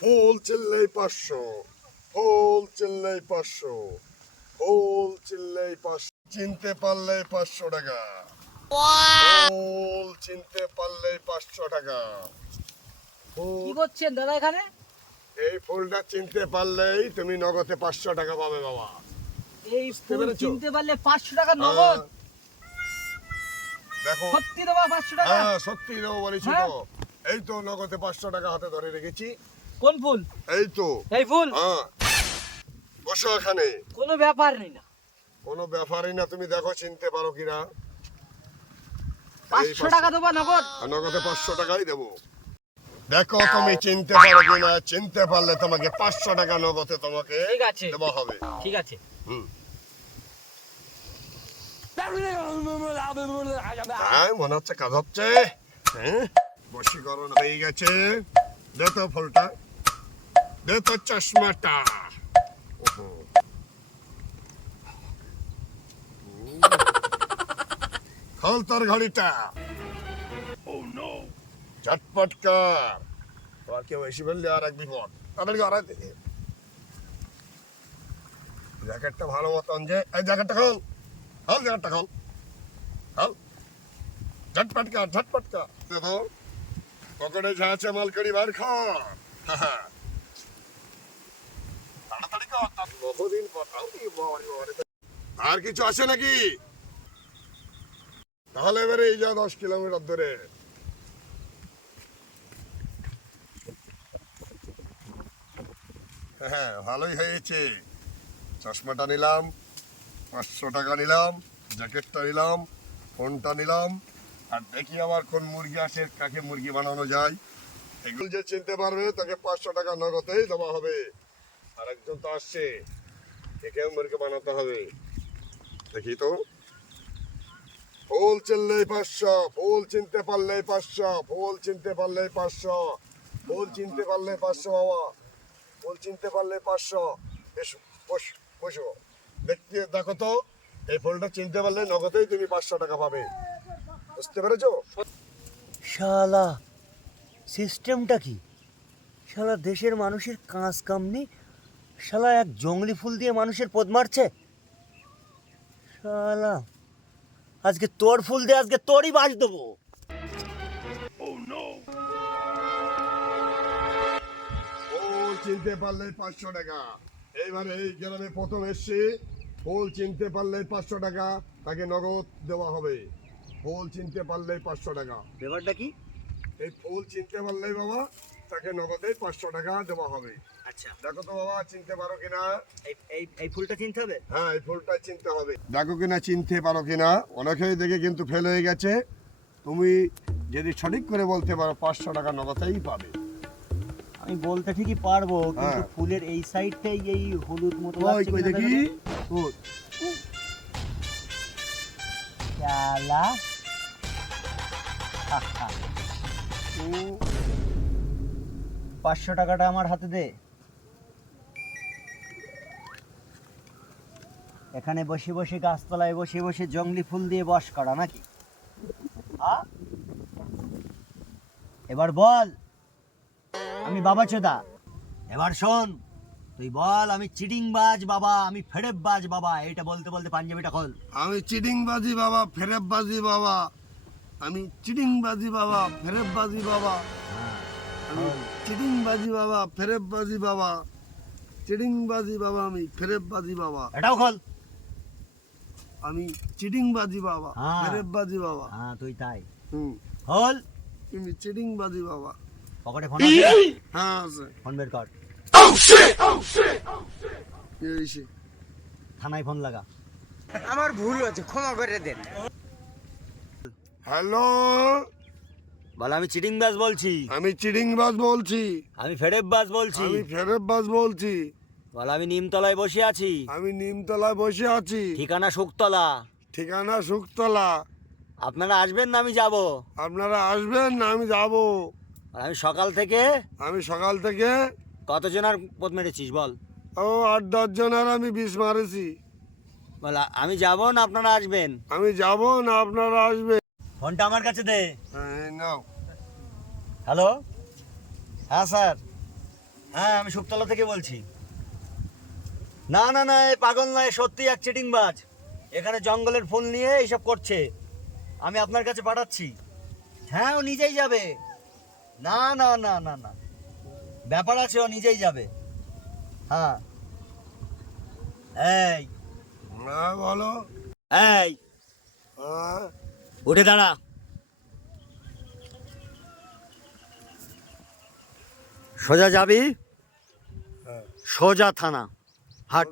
ফুল চিল্লেই পাঁচশো ফুল চিল্লেই পাঁচশো ফুল চিল্লেই পাঁচশো চিনতে পারলে পাঁচশো টাকা। ফুল চিনতে পারলে পাঁচশো টাকা। কি করছেন দাদা এখানে? এই ফুলটা চিনতে পারলেই তুমি নগদে পাঁচশো টাকা পাবে বাবা। এই ফুল চিনতে পারলে পাঁচশো টাকা নগদ? হ্যাঁ। দেখো। সত্যি দেবো পাঁচশো টাকা? হ্যাঁ সত্যি দেবো বলেছি হ্যাঁ। তো। এই তো নগদে পাঁচশো টাকা হাতে ধরে রেখেছি। কোন ফুল? এই তো। এই ফুল? হ্যাঁ। বসো এখানে। কোনো ব্যাপার নেই না। কোনো ব্যাপারই না তুমি দেখো চিনতে পারো কিনা। পাঁচশো টাকা দেবো নগদ? নগদে পাঁচশো টাকাই দেবো। দেখো তুমি চিনতে পারো কিনা চিনতে পারলে তোমাকে পাঁচশো টাকা নগদে তোমাকে ঠিক আছে। দেওয়া হবে। ঠিক আছে। হুম। মনে হচ্ছে কাজ হচ্ছে। হ্যাঁ বশীকরণ হয়ে গেছে। দে তো ফুলটা। দে তো চশমাটা। খোল তোর ঘড়িটা। ঝটপট কর। তোর কেউ এসে বললে আর এক বিপদ। তাদেরকে আর জ্যাকেটটা ভালো মতন যে এই জ্যাকেটটা খোল। খোল জ্যাকেটটা খোল। খোল। ঝটপট কর ঝটপট কর। দেখো পকেটে যা আছে মাল করি বার কর তাড়াতাড়ি কর তার বহুদিন পর তাও কি বাবারে বাবারে। আর কিছু আছে নাকি? তাহলে এবারে এই যা দশ কিলোমিটার ধরে। হ্যাঁ ভালোই হয়েছে। চশমাটা নিলাম, পাঁচশো টাকা নিলাম, জ্যাকেটটা নিলাম, ফোনটা নিলাম। আর দেখি আবার কোন মুরগি আসে, কাকে মুরগি বানানো যায়। এগুলো যে চিনতে পারবে, তাকে পাঁচশো টাকা নগদেই দেওয়া হবে। আর একজন তো আসছে। একেও মুরগি বানাতে হবে। দেখি তো। ফুল চিনলেই পাঁচশো ফুল চিনতে পারলেই পাঁচশো ফুল চিনতে পারলেই পাঁচশো ফুল চিনতে পারলে পাঁচশো বাবা ফুল চিনতে পারলে পাঁচশো। এসো, বসো বসো। দেখতে, দেখো তো, এই ফুলটা চিনতে পারলে নগদেই তুমি পাঁচশো টাকা পাবে। বুঝতে পেরেছ? শালা সিস্টেমটা কি? শালা দেশের মানুষের কাজ কাম নেই শালা এক জঙ্গলি ফুল দিয়ে মানুষের পদ মারছে? শালা আজকে তোর ফুল দিয়ে আজকে তোরই বাস দেবো। ফুল চিনতে পারলে পাঁচশো টাকা। এইবারে এই গ্রামে প্রথম এসছি। ফুল চিনতে পারলে পাঁচশো টাকা তাকে নগদ দেওয়া হবে। ফুল চিনতে পারলে পাঁচশো টাকা। ব্যাপারটা কি? এই ফুল চিনতে পারলেই বাবা তাকে নগদে পাঁচশো টাকা দেওয়া হবে। আচ্ছা। দেখো তো বাবা চিনতে পারো কিনা? এই এই ফুলটা চিনতে হবে? হ্যাঁ এই ফুলটা চিনতে হবে। দেখো কিনা চিনতে পারো কিনা? অনেকেই দেখে কিন্তু ফেল হয়ে গেছে। তুমি যদি সঠিক করে বলতে পারো পাঁচশো টাকা নগদেই পাবে। আমি বলতে ঠিকই পারব কিন্তু হ্যাঁ। ফুলের এই সাইডটাই এই হলুদ মতো ওই কই দেখি। ওই। পাঁচশো টাকাটা আমার হাতে দে। এখানে বসে বসে গাছতলায় বসে বসে জঙ্গলি ফুল দিয়ে বস করা নাকি? এবার বল। আমি বাবা চোদা এবার শোন। তুই বল আমি চিডিংবাজ বাবা আমি ফেরেব বাজ বাবা। এটা বলতে বলতে পাঞ্জাবিটা খোল। আমি চিডিংবাজি বাবা ফেরেববাজি বাবা। আমি চিডিংবাজি বাবা ফেরেববাজি বাবা। আমি চিডিংবাজি বাবা ফেরেববাজি বাবা। চিডিংবাজি বাবা আমি ফেরেববাজি বাবা। এটাও খোল। আমি চিডিংবাজি বাবা হ্যাঁ। ফেরেববাজি বাবা। হ্যাঁ তুই তাই। হুম। খোল তুমি চিডিংবাজি বাবা। পকেটে ফোন আছে? হ্যাঁ আছে। ফোন বের কর। কি হয়েছে থানায় ফোন লাগা। আমার ভুল হয়েছে ক্ষমা করে দেন। হ্যালো? বল আমি চিডিংবাজ বলছি। আমি চিডিংবাজ বলছি। আমি ফেরেববাজ বলছি। আমি ফেরেববাজ বলছি। বল আমি নিমতলায় বসে আছি। আমি নিমতলায় বসে আছি। ঠিকানা শুকতলা। ঠিকানা শুকতলা। আপনারা আসবেন না আমি যাব। আপনারা আসবেন না আমি যাব। আমি সকাল থেকে আমি সকাল থেকে কতজনের পথ মেরেছিস বল? ও আট দশ জনের আমি বিষ মারেছি। বল আমি যাব না আপনারা আসবেন? আমি যাব না আপনারা আসবেন। ফোনটা আমার কাছে দে। হ্যাঁ, নাও। হ্যালো? হ্যাঁ স্যার। হ্যাঁ আমি শুকতলা থেকে বলছি। না না না এই পাগল নয় সত্যি এক চিটিংবাজ। এখানে জঙ্গলের ফুল নিয়ে এইসব করছে। আমি আপনার কাছে পাঠাচ্ছি। হ্যাঁ ও নিজেই যাবে। না না না না না। ব্যাপার আছে ও নিজেই যাবে। হ্যাঁ। এই। না বলো। এই। হ্যাঁ। উঠে দাঁড়া। সোজা যাবি? হ্যাঁ। সোজা থানা। হাট